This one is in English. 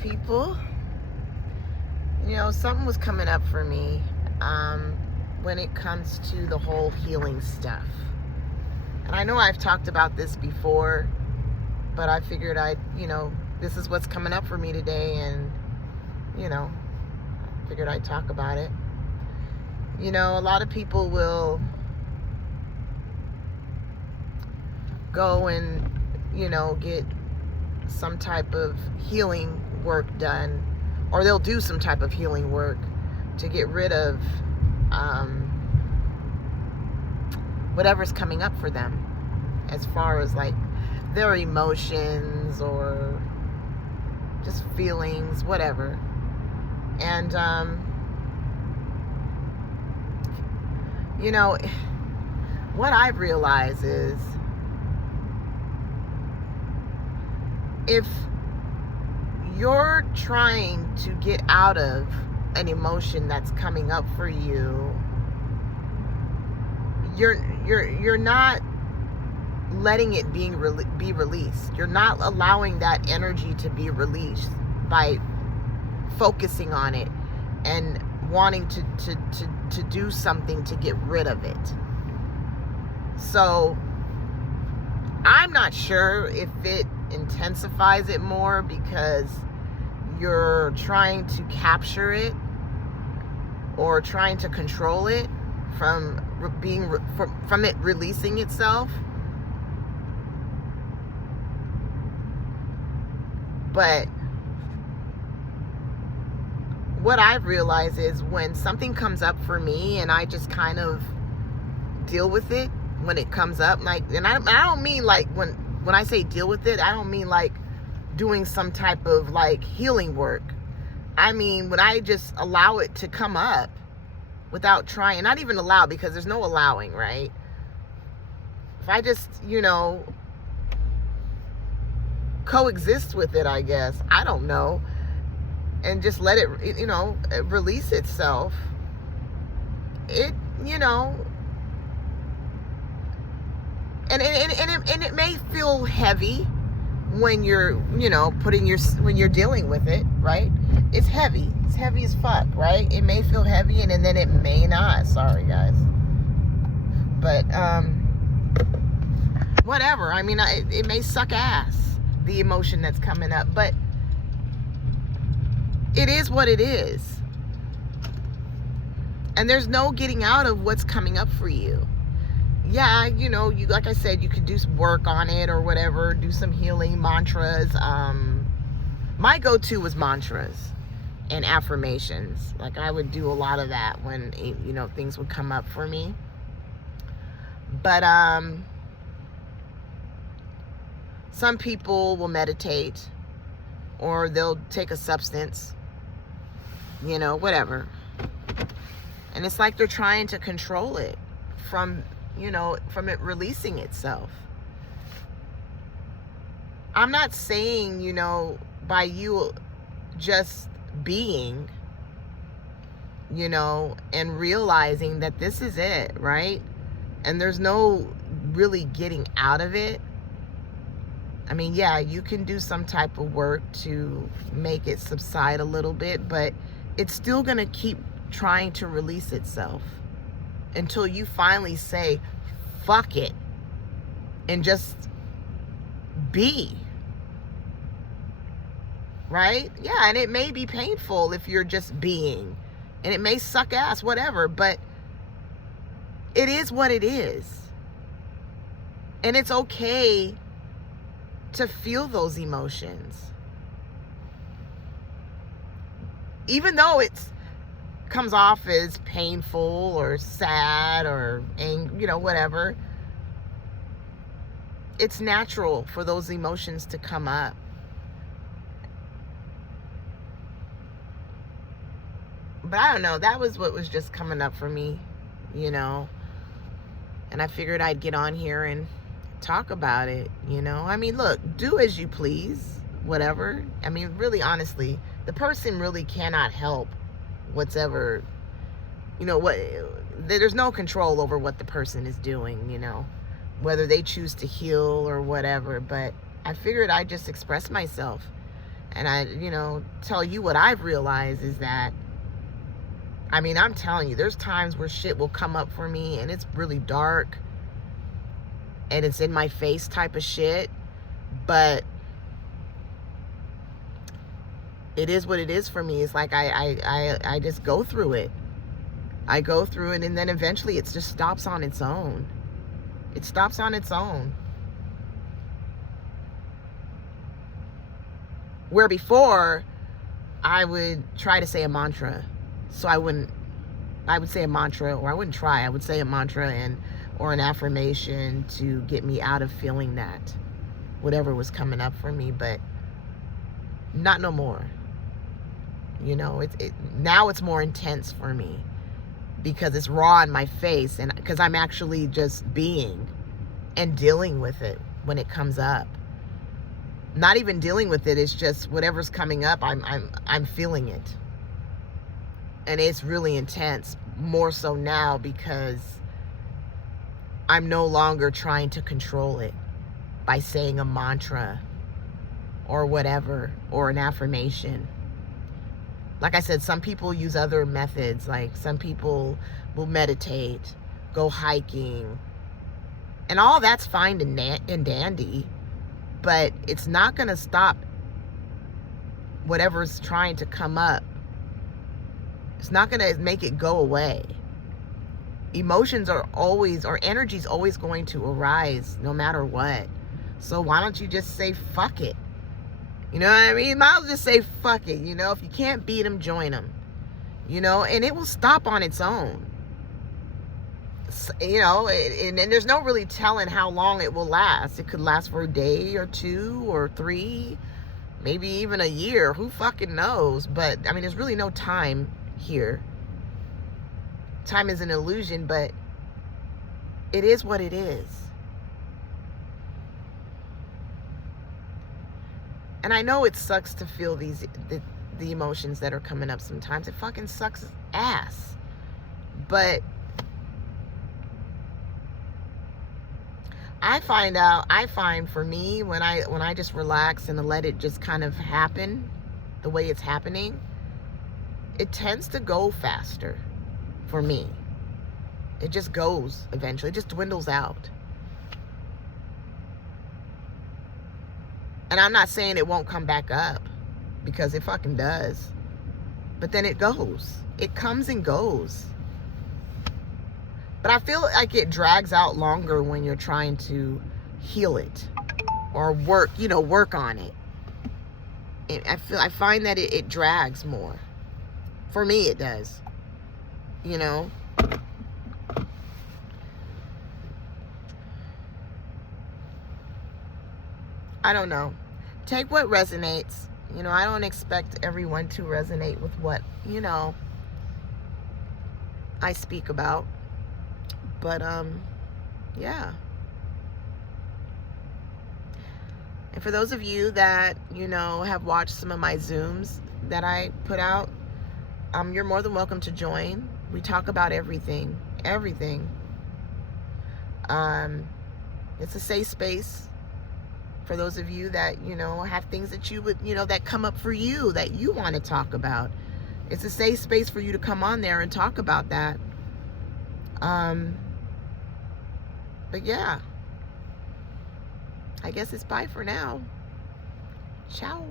people. Something was coming up for me when it comes to the whole healing stuff. And I know I've talked about this before, but I figured this is what's coming up for me today, and, figured I'd talk about it. A lot of people will go and, get some type of healing work done, or they'll do some type of healing work to get rid of whatever's coming up for them as far as like their emotions or just feelings, whatever. And what I've realized is, if you're trying to get out of an emotion that's coming up for you, you're not letting it be released. You're not allowing that energy to be released by focusing on it and wanting to do something to get rid of it. So I'm not sure if it intensifies it more because you're trying to capture it or trying to control it from it releasing itself. But what I've realized is, when something comes up for me and I just kind of deal with it when it comes up, and I don't mean like when I say deal with it, I don't mean like doing some type of like healing work. I mean, when I just allow it to come up without trying, not even allow, because there's no allowing, right? If I just, coexist with it, I guess, I don't know, and just let it, release itself, and it may feel heavy when you're, when you're dealing with it, right? It's heavy as fuck, right? It may feel heavy, and then it may not. Sorry, guys. But, whatever. I mean, it may suck ass, the emotion that's coming up, but it is what it is. And there's no getting out of what's coming up for you. Yeah, you like I said, you could do some work on it or whatever, do some healing mantras. My go-to was mantras and affirmations. Like, I would do a lot of that when, things would come up for me. But some people will meditate, or they'll take a substance, whatever. And it's like they're trying to control it from it releasing itself. I'm not saying, by you just being, and realizing that this is it, right? And there's no really getting out of it. I mean, yeah, you can do some type of work to make it subside a little bit, but it's still going to keep trying to release itself until you finally say, fuck it, and just be. Right? Yeah, and it may be painful if you're just being, and it may suck ass, whatever, but it is what it is. And it's okay to feel those emotions. Even though it comes off as painful or sad or whatever, it's natural for those emotions to come up. But I don't know, that was what was just coming up for me, and I figured I'd get on here and talk about it. I mean, look, do as you please, whatever. I mean, really, honestly, the person really cannot help whatever, there's no control over what the person is doing, whether they choose to heal or whatever. But I figured I'd just express myself And I, tell you what I've realized is that, I mean, I'm telling you, there's times where shit will come up for me and it's really dark and it's in my face type of shit, but it is what it is for me. It's like I just go through it. I go through it, and then eventually it just stops on its own. It stops on its own. Where before, I would try to say a mantra. So I would say a mantra, or I wouldn't try. I would say a mantra or an affirmation to get me out of feeling that, whatever was coming up for me, but not no more. Now it's more intense for me because it's raw in my face, and because I'm actually just being and dealing with it when it comes up. Not even dealing with it, it's just whatever's coming up, I'm feeling it. And it's really intense, more so now because I'm no longer trying to control it by saying a mantra or whatever, or an affirmation. Like I said, some people use other methods. Like some people will meditate, go hiking, and all that's fine and dandy, but it's not going to stop whatever's trying to come up. It's not going to make it go away. Emotions are always, or energy's always going to arise no matter what. So why don't you just say fuck it? You know what I mean? Might as well just say fuck it. If you can't beat them, join them. And it will stop on its own. And there's no really telling how long it will last. It could last for a day or 2 or 3, maybe even a year. Who fucking knows? But I mean, there's really no time here. Time is an illusion, but it is what it is. And I know it sucks to feel the emotions that are coming up sometimes. It fucking sucks ass. But I find for me, when I just relax and let it just kind of happen the way it's happening, it tends to go faster for me. It just goes eventually. It just dwindles out. And I'm not saying it won't come back up, because it fucking does. But then it goes. It comes and goes. But I feel like it drags out longer when you're trying to heal it or work on it. And I find that it drags more. For me, it does. I don't know. Take what resonates. I don't expect everyone to resonate with what, I speak about. But, yeah. And for those of you that, have watched some of my Zooms that I put out, you're more than welcome to join. We talk about everything. Everything. It's a safe space. For those of you that, have things that you would, that come up for you, that you want to talk about. It's a safe space for you to come on there and talk about that. But yeah. I guess it's bye for now. Ciao.